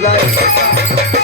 la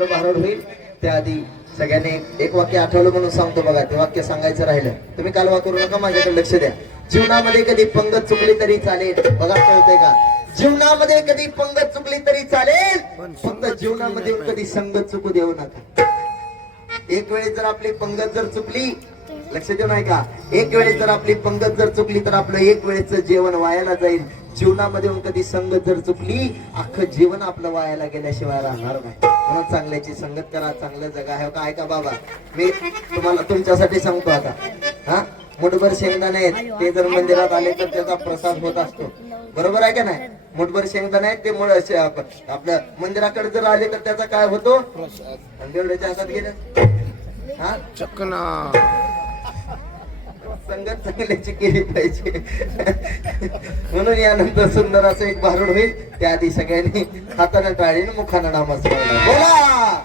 सुंदर असं होईल. त्याआधी सगळ्यांनी एक वाक्य आठवलं म्हणून सांगतो बघा ते वाक्य सांगायचं राहिलं. तुम्ही कालवा करू नका माझ्याकडे लक्ष द्या. जीवनामध्ये कधी पंगत चुकली तरी चालेल. बघा कळतंय का? जीवनामध्ये कधी पंगत चुकली तरी चालेल. फक्त जीवनामध्ये कधी संगत चुकू देऊ नका. एक वेळेस जर आपली पंगत जर चुकली लक्ष देऊ नाही का? एक वेळेस जर आपली पंगत जर चुकली तर आपलं एक वेळेच जेवण वायाला जाईल. जीवनामध्ये कधी संगत जर चुकली अख्खं जीवन आपलं वायाला गेल्याशिवाय राहणार नाही. म्हणून चांगल्याची संगत करा चांगलं जगा. आहे का? ऐका बाबा मी तुम्हाला तुमच्यासाठी सांगतो आता. हा? मुठभर शेंगदाणे आहेत ते जर मंदिरात आले तर त्याचा प्रसाद होत असतो. बरोबर आहे का नाही? मुठभर शेंगदाणे आहेत ते मुळ आपल्या मंदिराकडे जर आले तर त्याचा काय होतो? हातात गेलं. हा? चकना संगत चांगल्याची केली पाहिजे. म्हणून यानंतर सुंदर असं एक भारूड होईल. त्याआधी सगळ्यांनी हाताने टाळीने मुखानं नामस्मरण. बोला!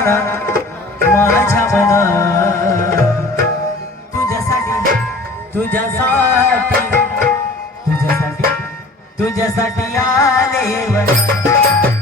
रे काना माझ्या मना तुझ्यासाठी तुझ्यासाठी तुझ्यासाठी तुझ्यासाठी आले वर